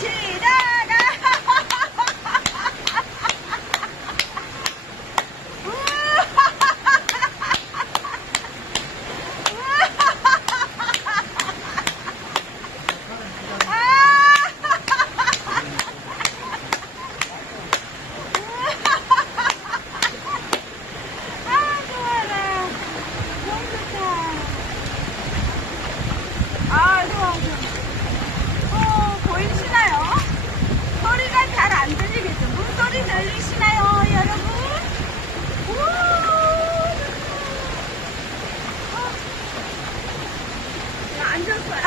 시작! 보이시나요? 소리가 잘 안 들리겠죠? 물소리 들리시나요, 여러분? 앉았어요.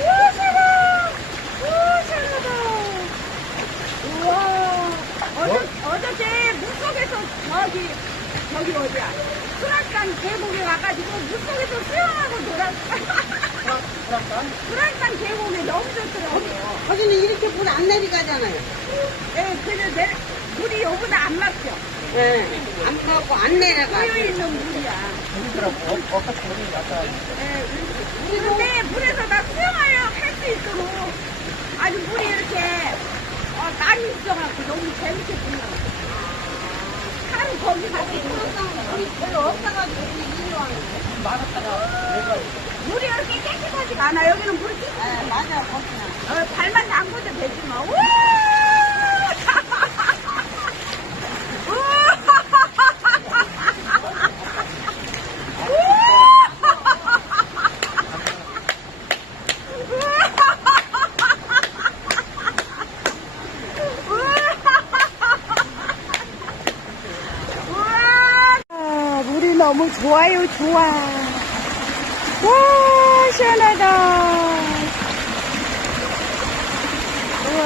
우와, 잘하! 우와, 잘하다! 우와. 어저께 물속에서 저기 어디야? 수락산 계곡에 와가지고 물속에서 수영하고 놀았어요. 수락산 계곡에 너무 좋더라고요. 거기는 이렇게 물 안 내려가잖아요. 네, 그래서 물이 여기보다 안 막혀. 네, 안 가고 안 내려가. 고여 있는 물이야. 네, 근데 물에서 나 수영하려고 할 수 있도록 아주 물이 이렇게 많이 있어갖고 너무 재밌게 보여. 하루 거기 가서 물이 별로 없어가지고 우리 일로 와요. 물이 이렇게 깨끗하지가 않아. 여기는 물이 깨끗해. 네, 맞아요, 거기는. 발만 담궈도 되지 뭐. 우와! 물이 너무 좋아요, 좋아. 와, 시원하다. 우와.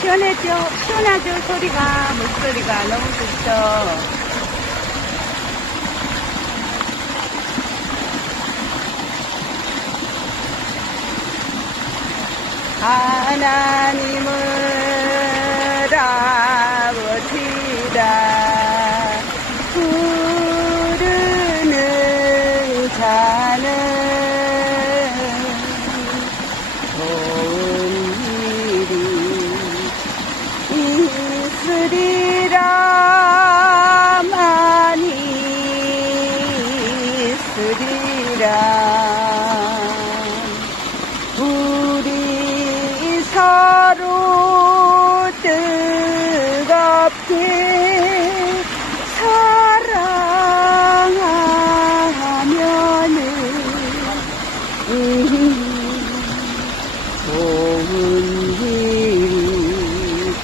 시원하죠, 소리가, 목소리가 너무 좋죠. 하나님을 아버지라 부르는 자는 좋은 일이 있으리라. 많이 있으리라. 서로 뜨겁게 사랑하면은 좋은 일이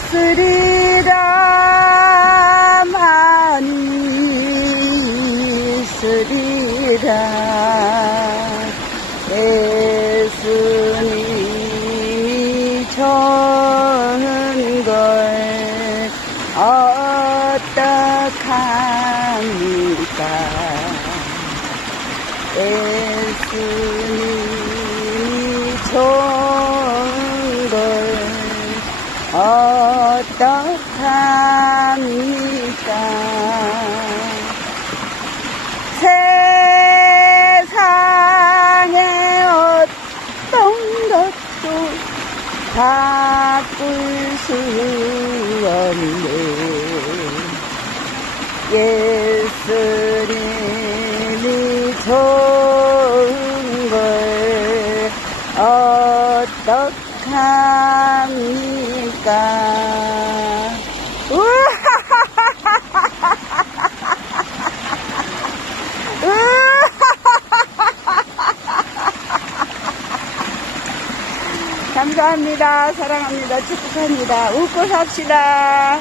있으리라. 많이 있으리라. 예수님이 좋은 걸 어떡합니까? 예수님이 좋은 걸 어떡합니까? 세상에 어떤 것도 바꿀 수 없네. 예수님이 좋은 걸 어떡합니까? 감사합니다. 사랑합니다. 축복합니다. 웃고 삽시다.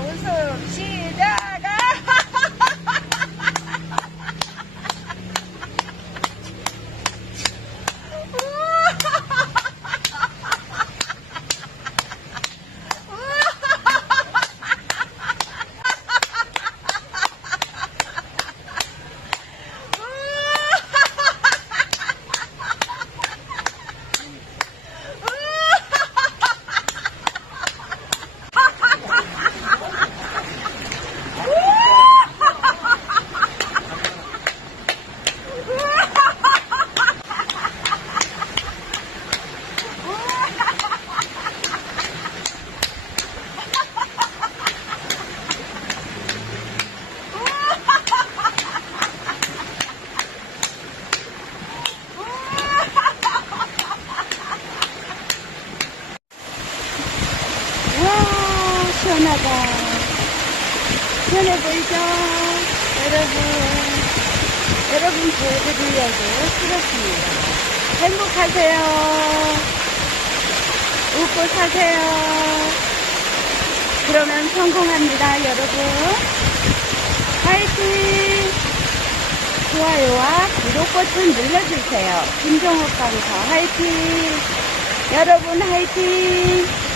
웃음 시작. 편해 보이죠? 여러분 보여드리려고 찍었습니다. 행복하세요. 웃고 사세요. 그러면 성공합니다, 여러분. 화이팅! 좋아요와 구독 버튼 눌러주세요. 김정옥강사 화이팅! 여러분 화이팅!